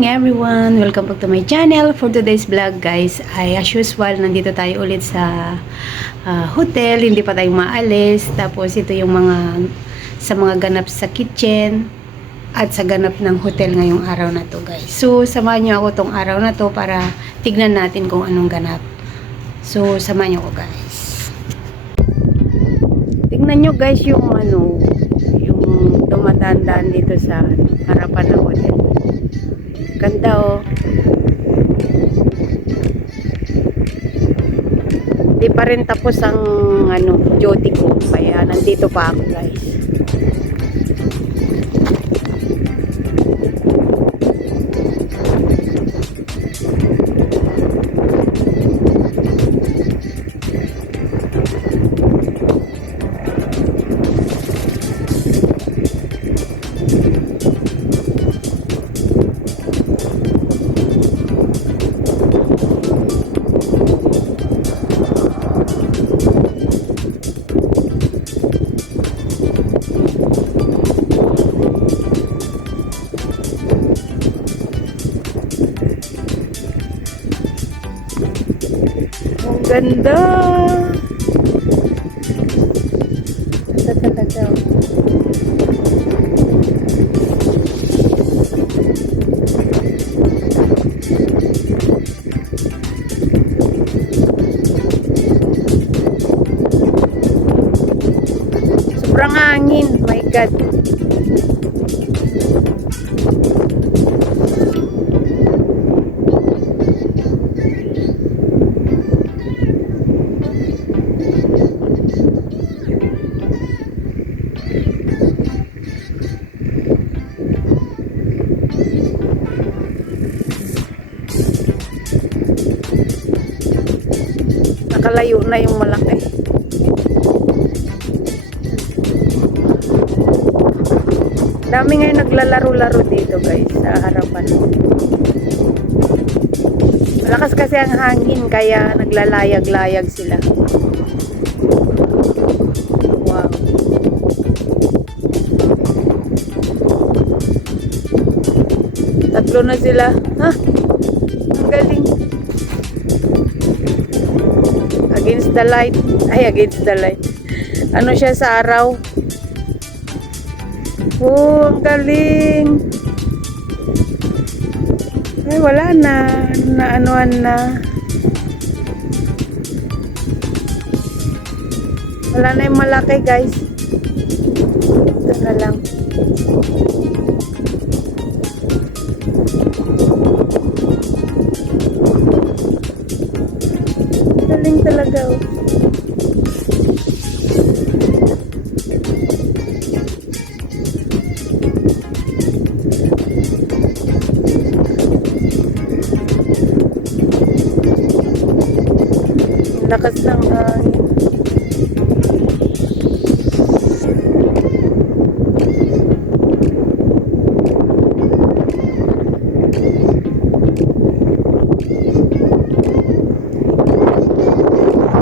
morning everyone! Welcome back to my channel. For today's vlog guys, ay as usual, nandito tayo ulit sa ah, hotel. Hindi pa tayo maalis. Tapos ito yung mga sa mga ganap sa kitchen at sa ganap ng hotel ngayong araw na to guys. So, samahan niyo ako tong araw na to para tignan natin kung anong ganap. So, samahan niyo ako guys. Tignan niyo guys yung ano, yung dumadaan dito sa harapan ng. Ganda oh. Di pa rin tapos ang ano, duty ko. Kaya nandito pa ako guys. Ganda! Sobrang hangin. My God. Nakalayo na yung malaki. Dami ngayon naglalaro-laro dito guys sa harapan. Malakas kasi ang hangin kaya naglalayag-layag sila. Wow. Tatlo na sila. Ha? The light. Ay, against the light. Ano siya sa araw? Oh, ang galing. Ay, wala na. Naanuan na. Wala na yung malaki, guys. Ito na lang. Galing talaga, oh. Lakas ng hangin.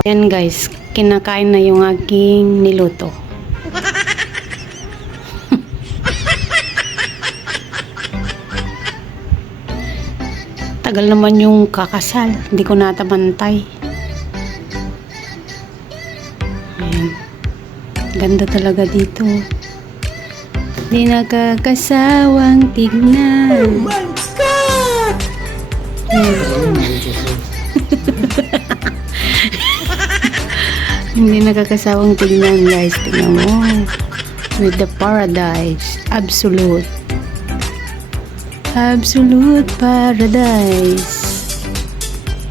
Yan guys, kinakain na yung aking niluto. Tagal naman yung kakasal, hindi ko natabantay. Ayan. Ganda talaga dito. Di nakakasawang tignan. Oh my God! Hindi nakakasawang tignan guys. Tignan mo. With the paradise. Absolute. Absolute paradise.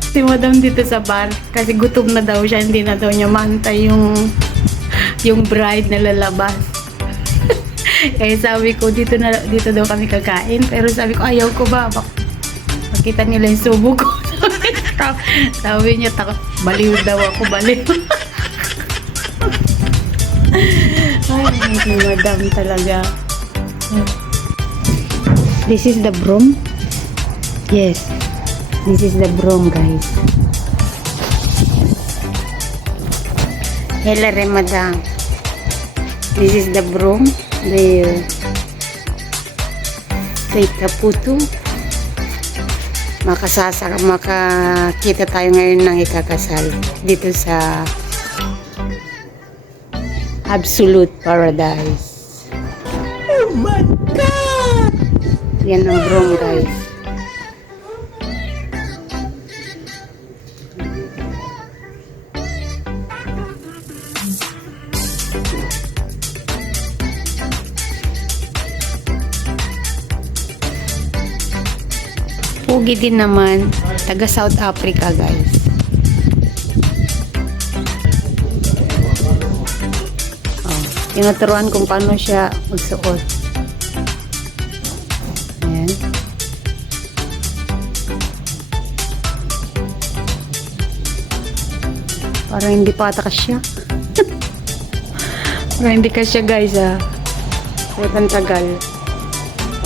Si madam dito sa bar. Kasi gutom na daw siya. Hindi na daw niya mantay yung yung bride na lalabas. Kaya sabi ko, dito na dito daw kami kakain. Pero sabi ko, ayaw ko ba? Bak makita nila yung subo ko. sabi niya, baliw daw ako, baliw. Ay, si madam talaga. This is the broom? Yes. This is the broom, guys. Hello, madam. This is the broom. The take a photo. makasasa, makakita tayo ngayon ng ikakasal dito sa Absolute Paradise. Oh my God! Yan ang broom guys. Pugi din naman. Taga South Africa, guys. Tinuturuan kung paano siya magsuot. Ayan. Parang hindi pa ata siya. Parang hindi ka siya, guys, ah. Pero ang tagal.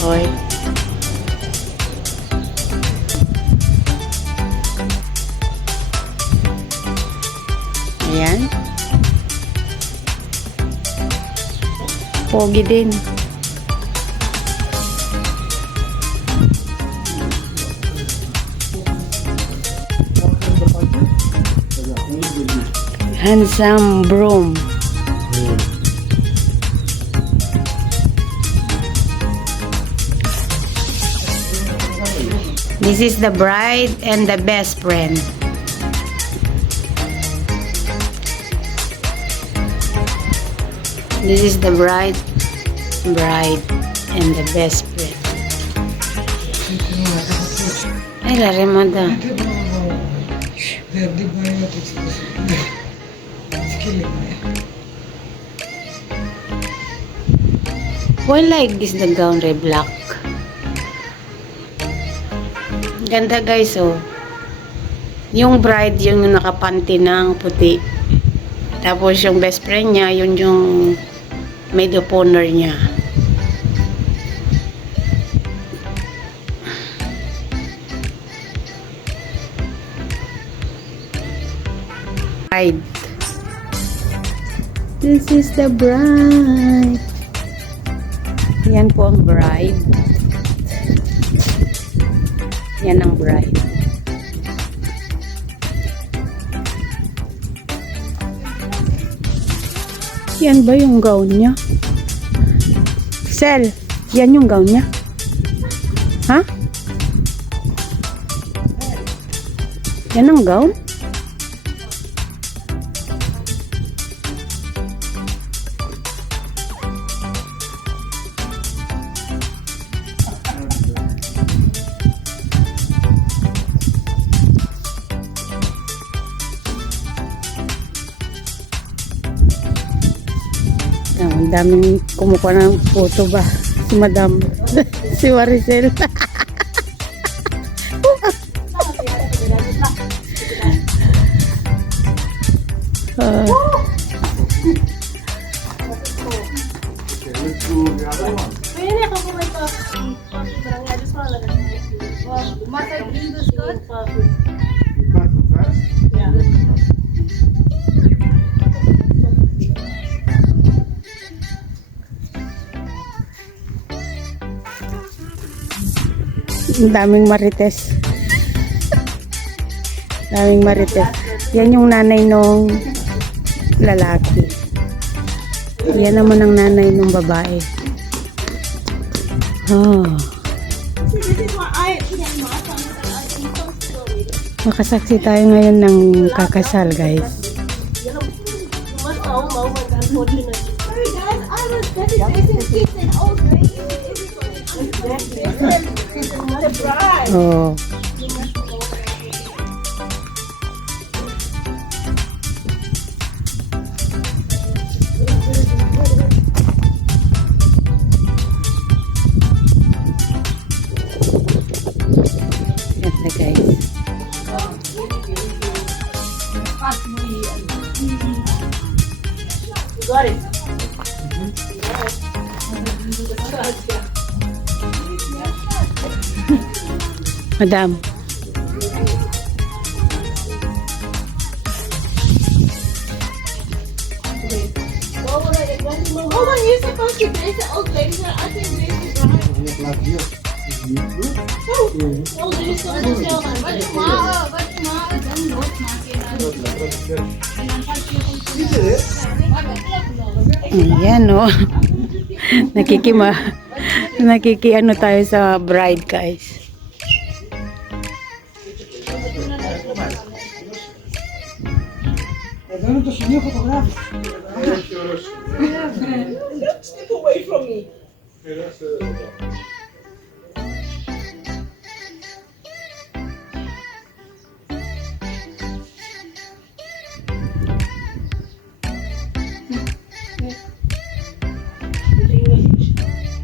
Okay. Ayan. Pogi din. Handsome broom. This is the bride and the best friend. This is the bride, bride, and the best friend. Ay, lari mo da. Why like this the gown red black? Ganda guys oh. Yung bride yung nakapanty ng puti. Tapos yung best friend niya, yun yung maid of honor niya. Bride. This is the bride. Yan po ang bride. Yan ang bride. Yan ba yung gown niya? Sel, yan yung gown niya? Ha? Yan ang gown? Daming kumukuha ng photo ba? Si Madam. si Maricel. Ang daming marites. daming marites. Yan yung nanay nung lalaki. Yan naman ang nanay nung babae. Oh, makasaksi tayo ngayon ng kakasal, guys. Sorry guys, I was dedicating kids and old Surprise! Oh. You got it. Mm-hmm. Madam. Hold on, you're supposed to date the old lady. I think this is right. Oh, do you still have to tell them? What's tomorrow? Ayan, oh. Nakikima. Nakikiano tayo sa bride, guys.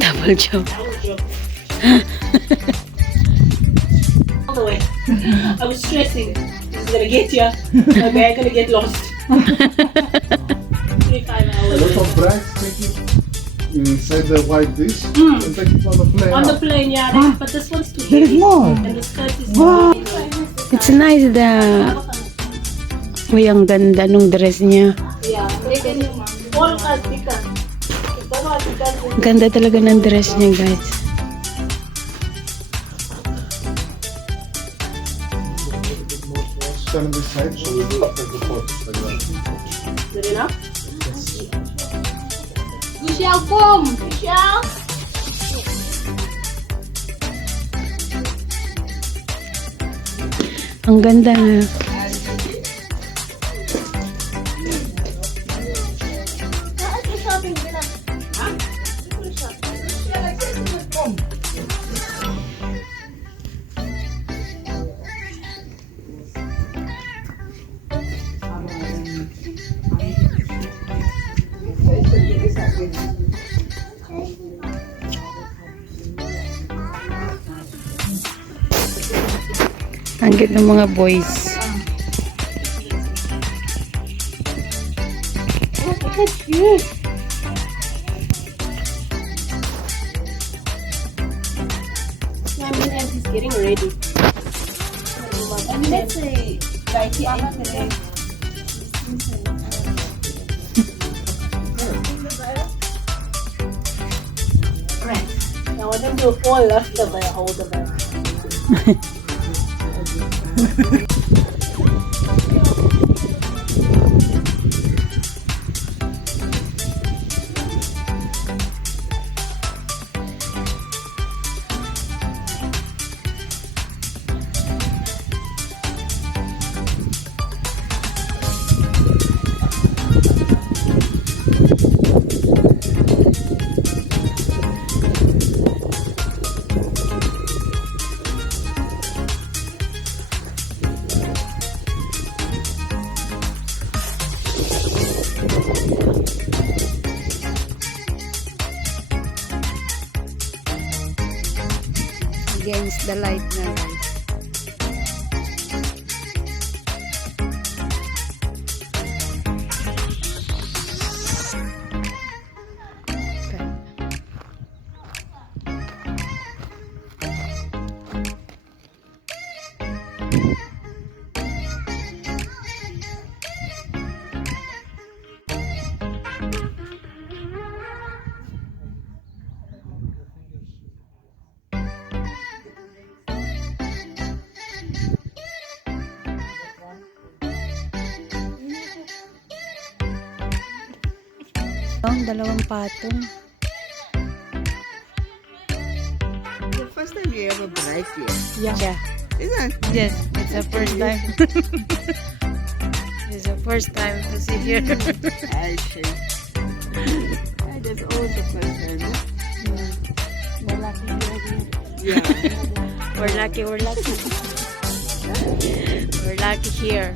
Double jump. I was stressing. This is gonna get you. My bag gonna get lost. 25 A hours. lot of brides take it inside the white dish Mm. and take it on the plane. On the plane, yeah. But this one's too heavy. And the skirt is Wow. too big. It's nice the... Uy, ang ganda nung dress niya. Yeah. All Ganda talaga ng dress niya, guys. On this side so we will take the photos like that. Good enough? Michelle, come! Michelle! Ang ganda nga. Ang cute ng mga boys. I mean, as he's getting ready. And let's say, like, today. Right. Now, I don't do a fall after by a hold of it. ハハハハ! Against the light. Dalawang patong. The first time you ever bride here, Yeah. isn't it? Yes, it's the first time. it's the first time to see here. I see. Ah, That's always the first time. we're lucky here. Yeah. We're lucky, we're lucky. we're lucky here.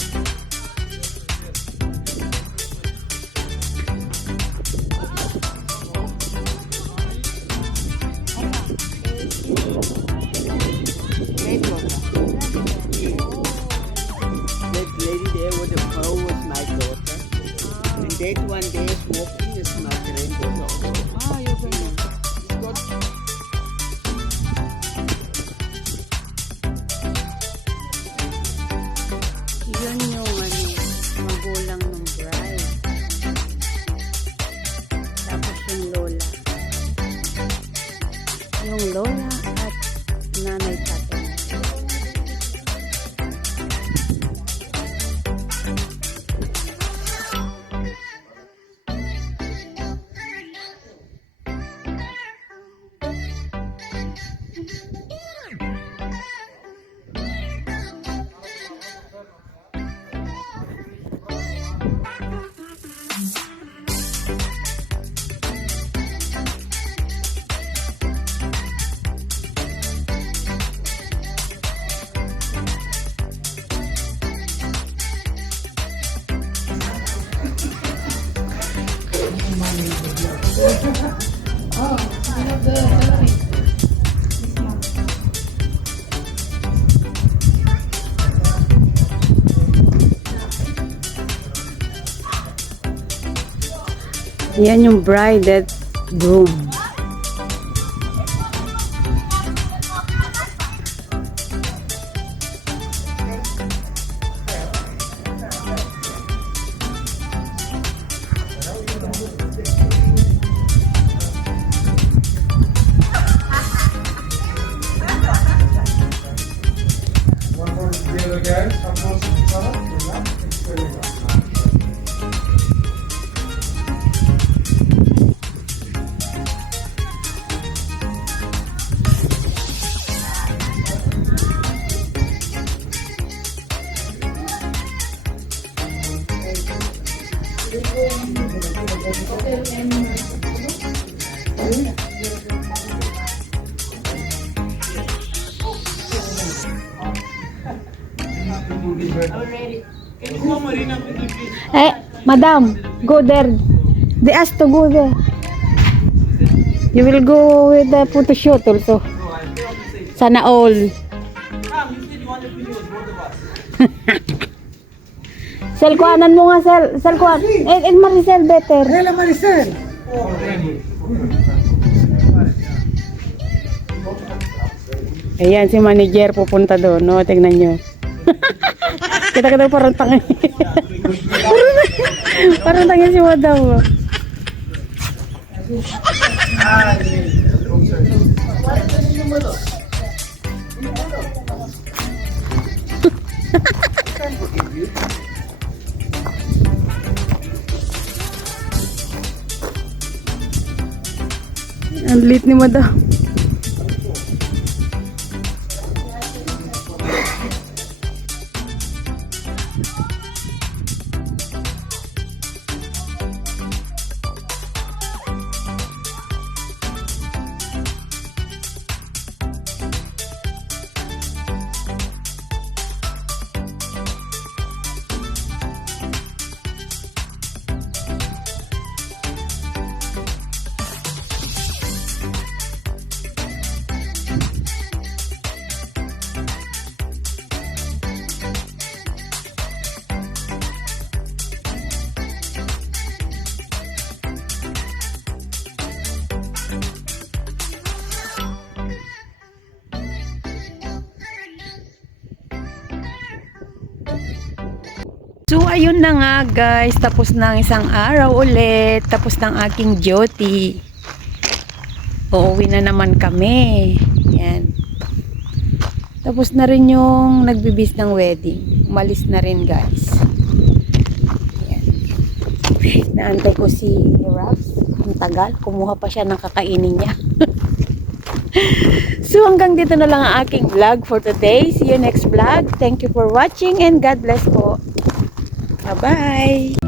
Yan yung bride at groom. Eh, madam, go there. They asked to go there. You will go with the photo shoot also. Sana all. Sel, kuhanan mo nga, Sel. Sel, kuhan. Eh, eh, Maricel, better. Hello, Maricel. Ayan, si manager pupunta doon. No, tingnan nyo. Kita kita parang tanga. parang tanga si madam. oh. Ang lit ni madam. Ayun na nga guys. Tapos na ang isang araw ulit. Tapos ng aking duty. Uuwi na naman kami. Yan. Tapos na rin yung nagbibis ng wedding. Umalis na rin guys. Yan. Naantay ko si Raps. Ang tagal. Kumuha pa siya ng kakainin niya. so hanggang dito na lang ang aking vlog for today. See you next vlog. Thank you for watching and God bless po. Bye-bye!